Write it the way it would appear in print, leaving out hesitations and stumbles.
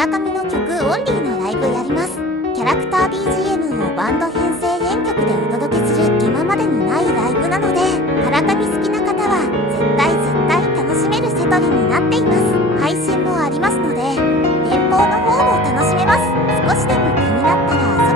ラカミの曲オンリーのライブやります。キャラクター BGM をバンド編成編曲でお届けする今までにないライブなので、カラカミ好きな方は絶対楽しめるセトリになっています。配信もありますので、遠方の方も楽しめます。少しでも気になったら